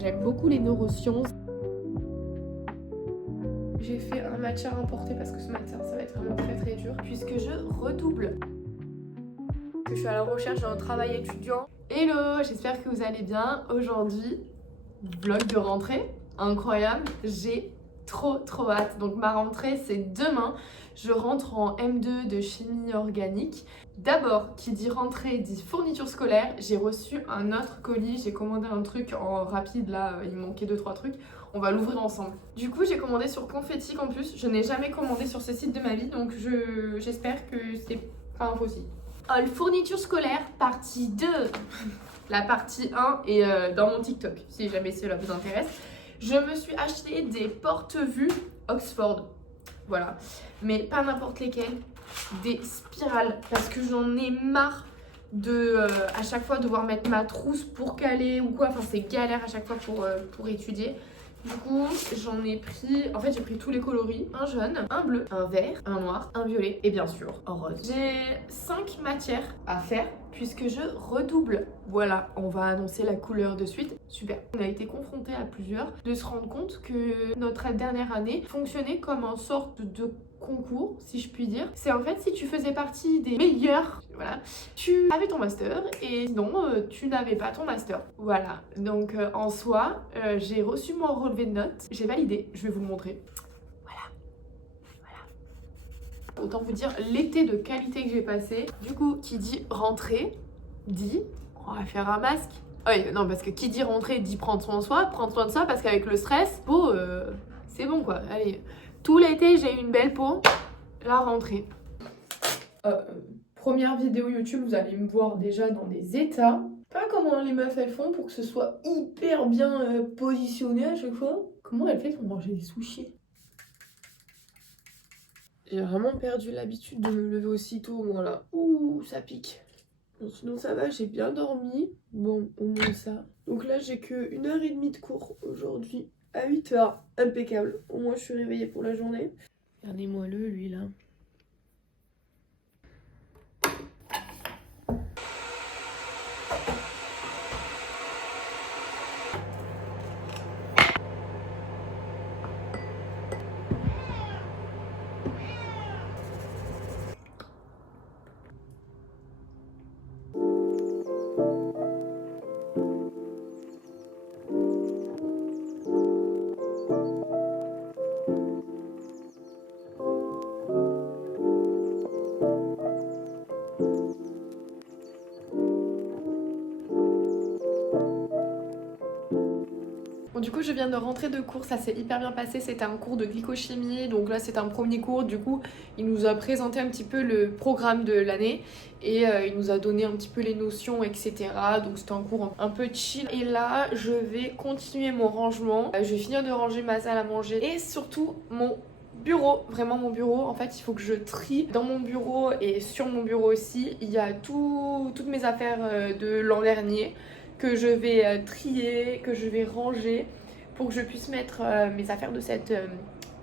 J'aime beaucoup les neurosciences. J'ai fait un matière importé parce que ce matin ça va être vraiment très dur puisque je redouble. Je suis à la recherche d'un travail étudiant. Hello, j'espère que vous allez bien. Aujourd'hui, vlog de rentrée, incroyable. J'ai trop hâte. Donc ma rentrée c'est demain. Je rentre en M2 de chimie organique. D'abord, qui dit rentrée dit fourniture scolaire. J'ai reçu un autre colis, j'ai commandé un truc en rapide là, il me manquait 2-3 trucs. On va l'ouvrir ensemble. Du coup, j'ai commandé sur Confetti en plus. Je n'ai jamais commandé sur ce site de ma vie, donc j'espère que c'est pas impossible. All fourniture scolaire, partie 2. La partie 1 est dans mon TikTok, si jamais cela vous intéresse. Je me suis acheté des porte-vues Oxford. Voilà, mais pas n'importe lesquels, des spirales, parce que j'en ai marre de à chaque fois devoir mettre ma trousse pour caler ou quoi. Enfin, c'est galère à chaque fois pour étudier. Du coup, j'en ai pris, en fait j'ai pris tous les coloris, un jaune, un bleu, un vert, un noir, un violet et bien sûr un rose. J'ai 5 matières à faire puisque je redouble. Voilà, on va annoncer la couleur de suite. Super. On a été confrontés à plusieurs de se rendre compte que notre dernière année fonctionnait comme une sorte de concours, si je puis dire. C'est en fait si tu faisais partie des meilleurs, voilà, tu avais ton master et sinon tu n'avais pas ton master. Voilà, donc en soi, j'ai reçu mon relevé de notes, j'ai validé, je vais vous le montrer. Voilà. Autant vous dire l'été de qualité que j'ai passé. Du coup, qui dit rentrée, dit on va faire un masque. Oui, non, parce que qui dit rentrée dit prendre soin de soi parce qu'avec le stress, peau, c'est bon quoi. Allez, tout l'été j'ai eu une belle peau, la rentrée. Première vidéo YouTube, vous allez me voir déjà dans des états. Pas comment les meufs elles font pour que ce soit hyper bien positionné à chaque fois. Comment elles font pour manger des sushis? J'ai vraiment perdu l'habitude de me lever aussitôt, moi là. Ouh, ça pique. Bon, sinon ça va, j'ai bien dormi. Bon, au moins ça. Donc là, j'ai que 1h30 de cours aujourd'hui. À 8h, impeccable. Au moins, je suis réveillée pour la journée. Regardez-moi lui là. Bon, du coup, je viens de rentrer de cours, ça s'est hyper bien passé. C'était un cours de glycochimie, donc là, c'était un premier cours. Du coup, il nous a présenté un petit peu le programme de l'année et il nous a donné un petit peu les notions, etc. Donc, c'était un cours un peu chill. Et là, je vais continuer mon rangement. Je vais finir de ranger ma salle à manger et surtout mon bureau, vraiment mon bureau. En fait, il faut que je trie dans mon bureau et sur mon bureau aussi. Il y a toutes mes affaires de l'an dernier que je vais trier, que je vais ranger pour que je puisse mettre mes affaires de cette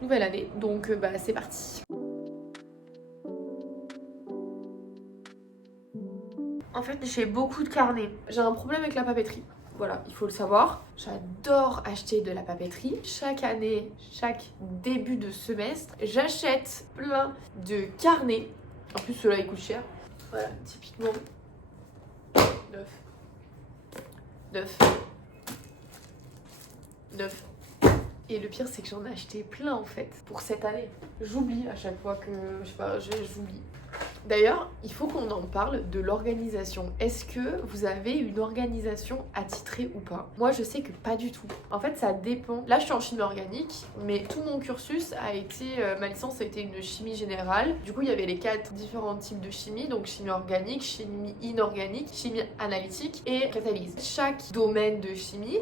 nouvelle année. Donc c'est parti. En fait, j'ai beaucoup de carnets. J'ai un problème avec la papeterie. Voilà, il faut le savoir. J'adore acheter de la papeterie. Chaque année, chaque début de semestre, j'achète plein de carnets. En plus, ceux-là, ils coûtent cher. Voilà, typiquement 9. Et le pire, c'est que j'en ai acheté plein en fait pour cette année. J'oublie à chaque fois que, je sais pas, j'oublie. D'ailleurs, il faut qu'on en parle de l'organisation. Est-ce que vous avez une organisation attitrée ou pas? Moi, je sais que pas du tout. En fait, ça dépend. Là, je suis en chimie organique, mais tout mon cursus a été... ma licence a été une chimie générale. Du coup, il y avait les 4 différents types de chimie. Donc, chimie organique, chimie inorganique, chimie analytique et catalyse. Chaque domaine de chimie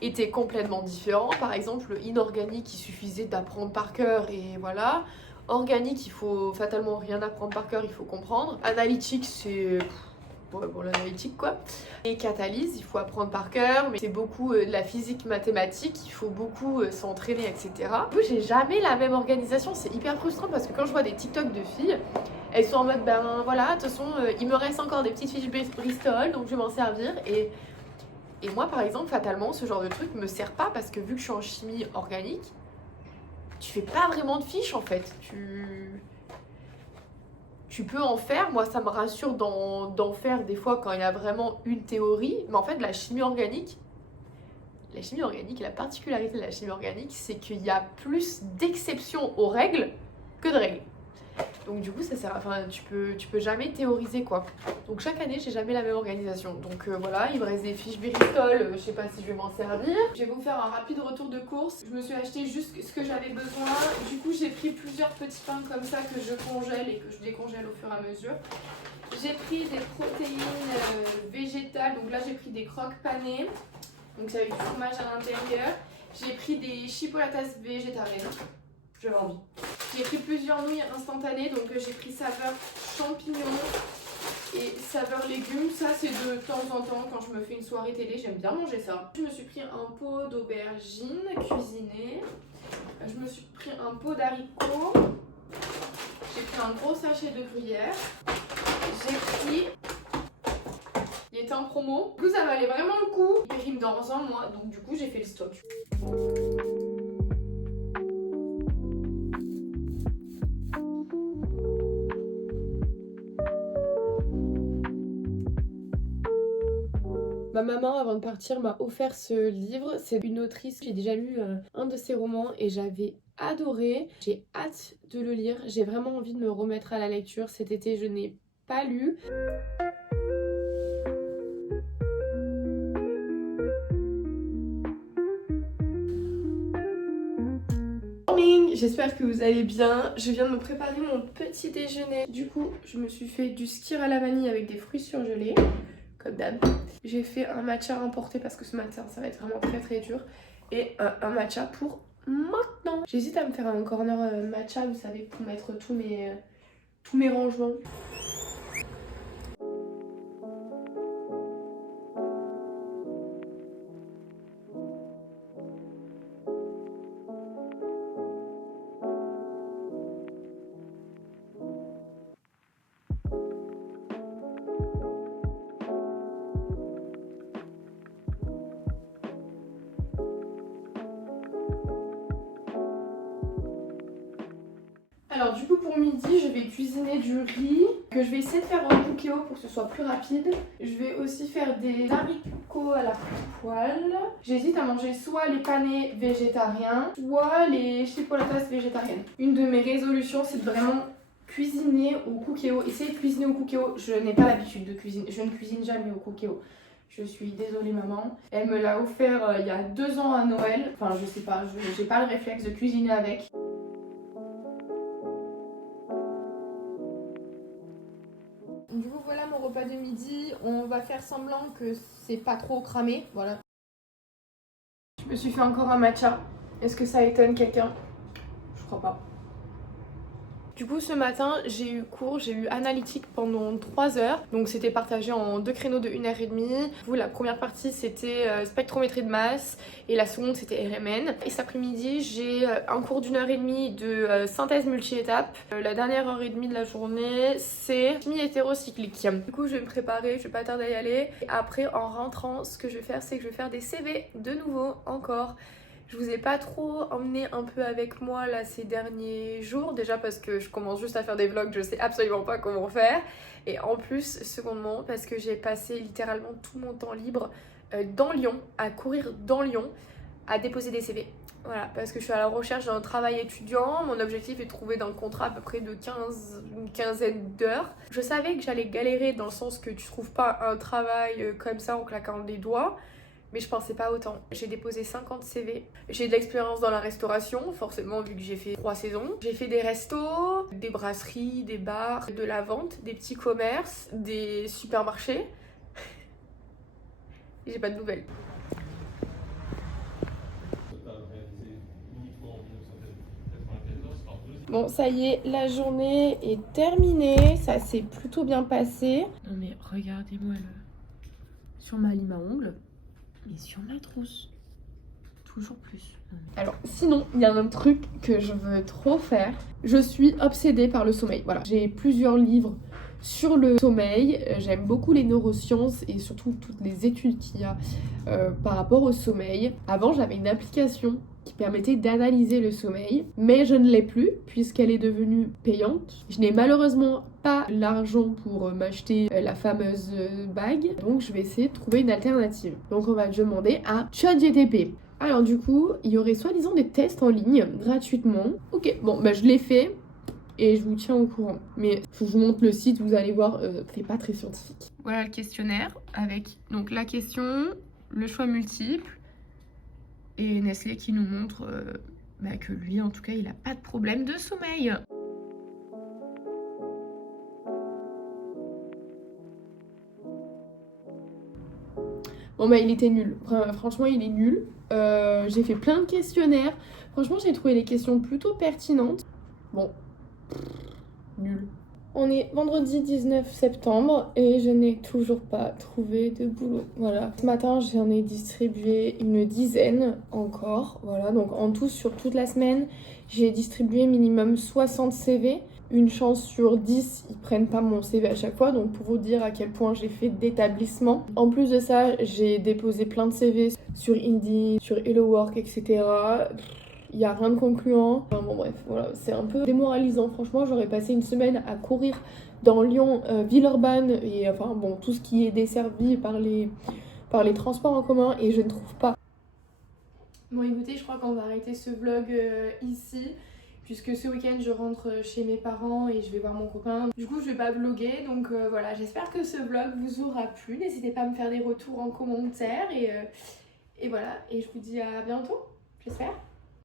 était complètement différent. Par exemple, inorganique, il suffisait d'apprendre par cœur et voilà. Organique, il faut fatalement rien apprendre par cœur, il faut comprendre. Analytique, c'est... bon, l'analytique quoi. Et catalyse, il faut apprendre par cœur, mais c'est beaucoup de la physique mathématique, il faut beaucoup s'entraîner, etc. Du coup, j'ai jamais la même organisation, c'est hyper frustrant parce que quand je vois des TikTok de filles, elles sont en mode, ben voilà, de toute façon, il me reste encore des petites fiches Bristol, donc je vais m'en servir. Et Et moi par exemple, fatalement, ce genre de truc me sert pas parce que vu que je suis en chimie organique, tu fais pas vraiment de fiches en fait. Tu peux en faire, moi ça me rassure d'en faire des fois quand il y a vraiment une théorie, mais en fait la chimie organique, la particularité de la chimie organique, c'est qu'il y a plus d'exceptions aux règles que de règles. Donc du coup ça sert, enfin tu peux jamais théoriser quoi. Donc chaque année j'ai jamais la même organisation. Donc voilà, il me reste des fiches Bristol, je sais pas si je vais m'en servir. Je vais vous faire un rapide retour de course. Je me suis acheté juste ce que j'avais besoin. Du coup j'ai pris plusieurs petits pains comme ça que je congèle et que je décongèle au fur et à mesure. J'ai pris des protéines végétales, donc là j'ai pris des croques panées. Donc c'est avec du fromage à l'intérieur. J'ai pris des chipolatas végétariennes. J'avais envie. J'ai pris plusieurs nouilles instantanées, donc j'ai pris saveur champignons et saveur légumes. Ça c'est de temps en temps quand je me fais une soirée télé, j'aime bien manger ça. Je me suis pris un pot d'aubergines cuisinées. Je me suis pris un pot d'haricots. J'ai pris un gros sachet de gruyère. J'ai pris... Il était en promo. Du coup ça valait vraiment le coup. Il rime dans un mois, donc du coup j'ai fait le stock. Ma maman, avant de partir, m'a offert ce livre. C'est une autrice, j'ai déjà lu un de ses romans et j'avais adoré. J'ai hâte de le lire. J'ai vraiment envie de me remettre à la lecture. Cet été, je n'ai pas lu. J'espère que vous allez bien. Je viens de me préparer mon petit déjeuner. Du coup, je me suis fait du skyr à la vanille avec des fruits surgelés, comme d'hab. J'ai fait un matcha importé parce que ce matin, ça va être vraiment très dur. Et un matcha pour maintenant. J'hésite à me faire un corner matcha, vous savez, pour mettre tous mes rangements. Alors du coup pour midi je vais cuisiner du riz que je vais essayer de faire en cookéo pour que ce soit plus rapide. Je vais aussi faire des haricots à la poêle. J'hésite à manger soit les panés végétariens soit les chipolatas végétariennes. Une de mes résolutions c'est de vraiment cuisiner au cookéo. Essayer de cuisiner au cookéo. Je n'ai pas l'habitude de cuisiner, je ne cuisine jamais au cookéo. Je suis désolée maman. Elle me l'a offert il y a 2 ans à Noël. Enfin je sais pas, j'ai pas le réflexe de cuisiner avec. Du coup voilà mon repas de midi, on va faire semblant que c'est pas trop cramé, voilà. Je me suis fait encore un matcha, est-ce que ça étonne quelqu'un? Je crois pas. Du coup ce matin j'ai eu cours, j'ai eu analytique pendant 3 heures. Donc c'était partagé en 2 créneaux de 1h30. Du coup la première partie c'était spectrométrie de masse et la seconde c'était RMN. Et cet après-midi j'ai un cours d'1h30 de synthèse multi-étape. La dernière heure et demie de la journée c'est chimie hétérocyclique. Du coup je vais me préparer, je vais pas tarder à y aller. Et après en rentrant ce que je vais faire c'est que je vais faire des CV de nouveau encore. Je vous ai pas trop emmené un peu avec moi là ces derniers jours, déjà parce que je commence juste à faire des vlogs, je sais absolument pas comment faire. Et en plus, secondement, parce que j'ai passé littéralement tout mon temps libre dans Lyon, à courir dans Lyon, à déposer des CV. Voilà, parce que je suis à la recherche d'un travail étudiant, mon objectif est de trouver un contrat à peu près de une quinzaine d'heures. Je savais que j'allais galérer dans le sens que tu trouves pas un travail comme ça en claquant des doigts. Mais je pensais pas autant. J'ai déposé 50 CV. J'ai de l'expérience dans la restauration, forcément vu que j'ai fait 3 saisons. J'ai fait des restos, des brasseries, des bars, de la vente, des petits commerces, des supermarchés. Et j'ai pas de nouvelles. Bon, ça y est, la journée est terminée. Ça s'est plutôt bien passé. Non mais regardez-moi sur ma lime à ongles. Et sur ma trousse, toujours plus. Alors sinon, il y a un truc que je veux trop faire. Je suis obsédée par le sommeil. Voilà, j'ai plusieurs livres sur le sommeil. J'aime beaucoup les neurosciences et surtout toutes les études qu'il y a par rapport au sommeil. Avant, j'avais une application qui permettait d'analyser le sommeil, mais je ne l'ai plus puisqu'elle est devenue payante. Je n'ai malheureusement pas l'argent pour m'acheter la fameuse bague, donc je vais essayer de trouver une alternative. Donc on va demander à ChatGPT. Alors du coup, il y aurait soi-disant des tests en ligne gratuitement. Ok, bon, bah je l'ai fait et je vous tiens au courant. Mais faut que je vous montre le site, vous allez voir, c'est pas très scientifique. Voilà le questionnaire avec donc la question, le choix multiple et Nestlé qui nous montre que lui, en tout cas, il a pas de problème de sommeil. Bon bah il était nul, franchement il est nul. J'ai fait plein de questionnaires. Franchement j'ai trouvé les questions plutôt pertinentes. Bon, nul. On est vendredi 19 septembre et je n'ai toujours pas trouvé de boulot. Voilà. Ce matin, j'en ai distribué une dizaine encore. Voilà, donc en tout, sur toute la semaine, j'ai distribué minimum 60 CV. Une chance sur 10, ils prennent pas mon CV à chaque fois. Donc pour vous dire à quel point j'ai fait d'établissement. En plus de ça, j'ai déposé plein de CV sur Indeed, sur Hello Work, etc. Il n'y a rien de concluant. Enfin, bon bref, voilà, c'est un peu démoralisant. Franchement, j'aurais passé une semaine à courir dans Lyon, Villeurbanne, et enfin bon, tout ce qui est desservi par les transports en commun, et je ne trouve pas. Bon écoutez, je crois qu'on va arrêter ce vlog ici, puisque ce week-end je rentre chez mes parents et je vais voir mon copain. Du coup je vais pas vlogger, donc voilà, j'espère que ce vlog vous aura plu. N'hésitez pas à me faire des retours en commentaire, et voilà, et je vous dis à bientôt, j'espère.